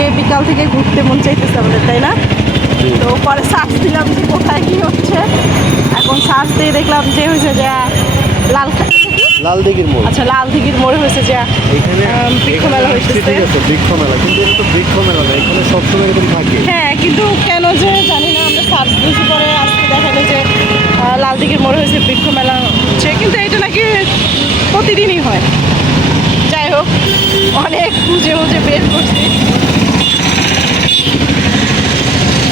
আজকে বিকাল থেকে ঘুরতে মন চাইতেছে আমাদের, তাই না? তো পরে সার্চ দিলাম যে কোথায় কী হচ্ছে। এখন সার্চ দিয়ে দেখলাম যে হয়েছে যে লাল দিঘির মোড়। আচ্ছা, লাল দিঘির মোড়ে হয়েছে যে এখানে বৃক্ষ মেলা হয়েছে। ঠিক আছে, বৃক্ষ মেলা, কিন্তু এটা তো বৃক্ষ মেলা না, এখানে সবসময় এরকম থাকে। হ্যাঁ, কিন্তু কেন যে জানি না, আমরা সার্চ দিয়েছি পরে আজকে দেখালো যে লাল দিঘির মোড়ে হয়েছে বৃক্ষ মেলা হচ্ছে, কিন্তু এটা নাকি প্রতিদিনই হয়। যাই হোক, অনেক খুঁজে বের করছি।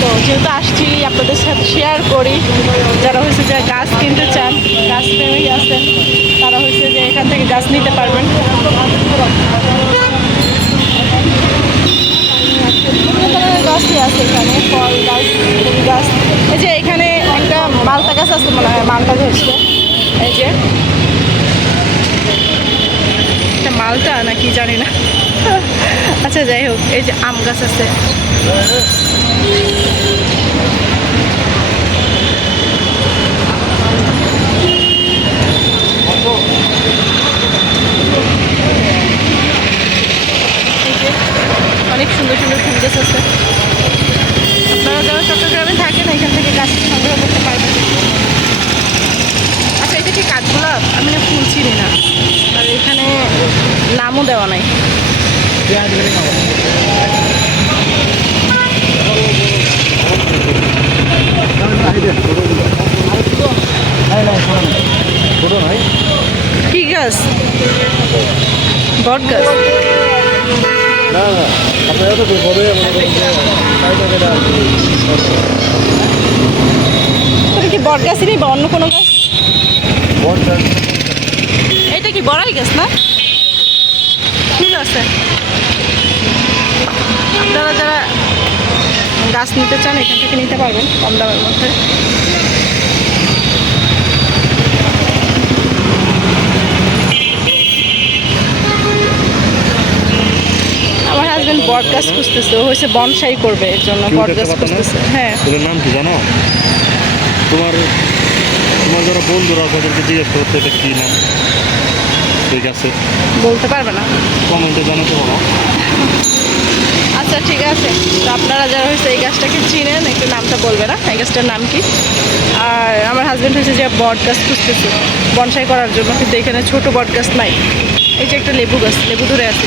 তো যেহেতু আসছি আপনাদের সাথে শেয়ার করি, যারা হয়েছে যে গাছ কিনতে চান, গাছ প্রেমী আছেন, তারা হয়েছে যে এখান থেকে গাছ নিতে পারবেন। গাছই আছে এখানে, ফল গাছ, ফুল গাছ। এই যে এখানে একটা মালটা গাছ আছে, মনে হয় মালটা ধরছে। এই যে এটা মালটা নাকি জানি না। আচ্ছা, যাই হোক, এই যে আম গাছ আছে। অনেক সুন্দর সুন্দর ফুল গাছ আছে। আপনারা যারা চট্টগ্রামে থাকেন এখান থেকে গাছ সংগ্রহ করতে পারবেন। আচ্ছা, এটা কি কাঠগোলাপ? আমি না ফুল চিনি না, আর এখানে নামও দেওয়া নাই। কি গাছ? বট গাছ? না না, আপনারা তো হবে এটা কি বট গাছই নেই বা অন্য কোনো গাছ? বট গাছ। এটা কি বড়াই গাছ না? ফুল আছে। আপনারা যারা গাছ নিতে চান এখান থেকে নিতে পারবেন কম দামের মধ্যে। আমার হাজবেন্ড বট গাছ খুঁজতেছে, ও হয়েছে বনসাই করবে, এর জন্য বট গাছ খুঁজতেছে। হ্যাঁ, এগুলোর নাম কি জানো? তোমার যারা বন্ধুরা তাদেরকে জিজ্ঞেস করতে, এটা কী নাম? ঠিক আছে, বলতে পারবে না, কমেন্টে জানাতে পারো। আচ্ছা ঠিক আছে। তো আপনারা যারা হয়েছে এই গাছটাকে চিনেন একটু নামটা বলবে না, এই গাছটার নাম কি? আর আমার হাজব্যান্ড হয়েছে যে বট গাছ খুঁজতেছে বনসাই করার জন্য, কিন্তু এখানে ছোট বট গাছ নাই। এই যে একটা লেবু গাছ, লেবু ধরে আছে।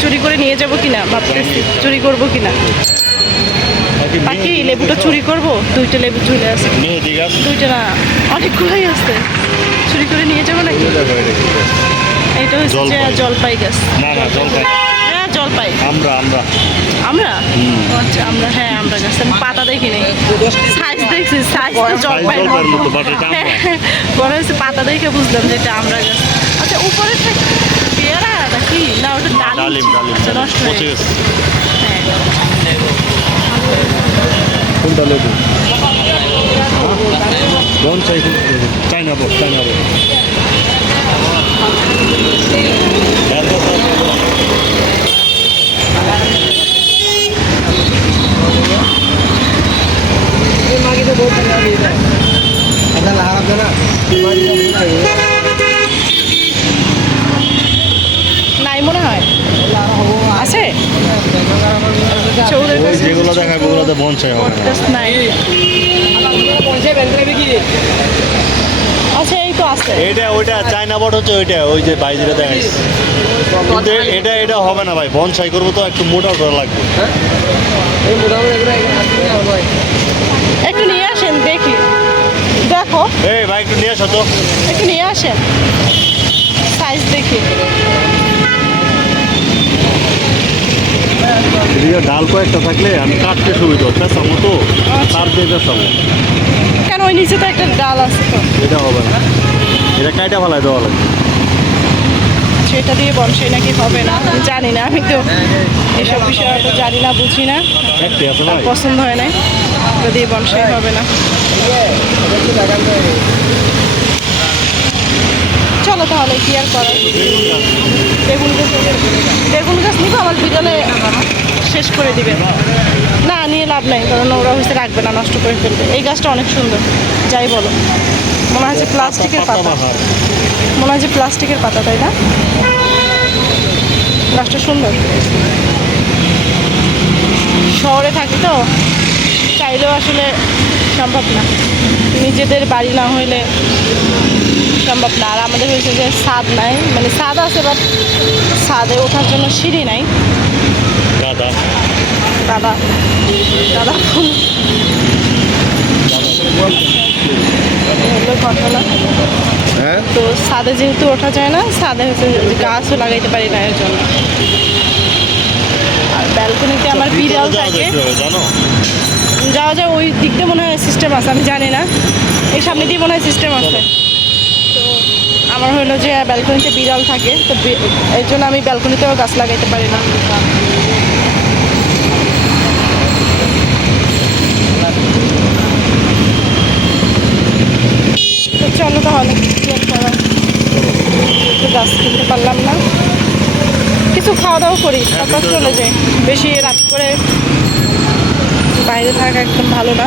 চুরি করে নিয়ে যাবো কিনা ভাবতেছি, চুরি করবো কিনা। বাকি লেবুটা চুরি করবো, দুইটা লেবু ঝুলে আছে। মেহেদি গাছ? দুইটা না, অনেকগুলোই আছে। চুরি করে নিয়ে যাবো নাকি? এটা হচ্ছে যে জলপাই গাছ। না না, জলপাই। হ্যাঁ, জলপাই। আমরা আমরা আচ্ছা, আমরা, হ্যাঁ, আমরা গাছ। আমি পাতা দেখিনি, সাইজ দেখছি, সাইজ তো জলপাই মতো, বাট এটা আমরা। বড় হয়েছে পাতা দেখে বুঝলাম যে এটা আমরা গাছ। আচ্ছা, উপরে থাকে পেয়ারা নাকি? না, ওটা ডালিম। আচ্ছা, নষ্ট হয়ে গেছে। হ্যাঁ, কোনটা লেবু? বনসাই চাইনা বট, চাইনা বট। নাই মনে হয়, আছে। যেগুলো দেখাবে ওগুলোতে বনসাই হবে না। নাই। আচ্ছা, এই তো আছে। এটা ওইটা চাইনা বট হচ্ছে, ওইটা ওই যে ভাই যেটা দেখাইছে। কিন্তু এটা হবে না ভাই, বনসাই করবো তো একটু মোটা লাগবে। একটু নিয়ে আসেন দেখি, দেখো। এই ভাই একটু নিয়ে আসো তো। একটু নিয়ে আসেন, সাইজ দেখি। এদিকে ডাল কয়েকটা থাকলে আমি কাটতে সুবিধা হচ্ছে, সামো তো তার দিয়ে সামো। কেন, ওই নিচে তো একটা ডাল আছে তো। এটা হবে না, এটা কাইটা ফেলায় দেওয়া লাগবে। সেটা দিয়ে বনসাই নাকি হবে না, আমি জানি না। আমি তো এসব বিষয়ে তো জানি না, বুঝি না, একটি আছে ভাই। পছন্দ হয় না, ওটা দিয়ে বনসাই হবে না। চলো তাহলে, কি আর করার। বেগুন গাছ নিবো, আমার বিড়ালে শেষ করে দিবে। না, নিয়ে লাভ নাই, কারণ ওরা হয়েছে রাখবে না, নষ্ট করে ফেলবে। এই গাছটা অনেক সুন্দর, যাই বলো। মনে হচ্ছে প্লাস্টিকের পাতা, মনে হচ্ছে প্লাস্টিকের পাতা, তাই না? গাছটা সুন্দর। শহরে থাকি তো, চাইলেও আসলে সম্ভব না, নিজেদের বাড়ি না হইলে সম্ভব না। আর আমাদের হয়েছে যে ছাদ নাই, মানে ছাদ আছে বাট ছাদে ওঠার জন্য সিঁড়ি নাই। গাদা দাদা দাদা ফুল হলো ঘটনা। হ্যাঁ তো ছাদে যেহেতু ওঠা যায় না, ছাদে হচ্ছে গাছও লাগাইতে পারি না এর জন্য। আর ব্যালকনিতে আমার বিড়াল যাওয়া থাকে, যায় কিভাবে জানো? যাওয়া যায় ওই দিক দিয়ে মনে হয় সিস্টেম আছে, আমি জানি না। এই সামনে দিয়ে মনে হয় সিস্টেম আছে। তো আমার হলো যে ব্যালকনিতে বিড়াল থাকে, তো এর জন্য আমি ব্যালকনিতেও গাছ লাগাইতে পারি না। তো চলো তাহলে কি আর করার, একটু গাছ কিনতে পারলাম না, কিছু খাওয়া দাওয়া করি তারপর চলে যাই। বেশি রাত করে বাইরে থাকা একদম ভালো না।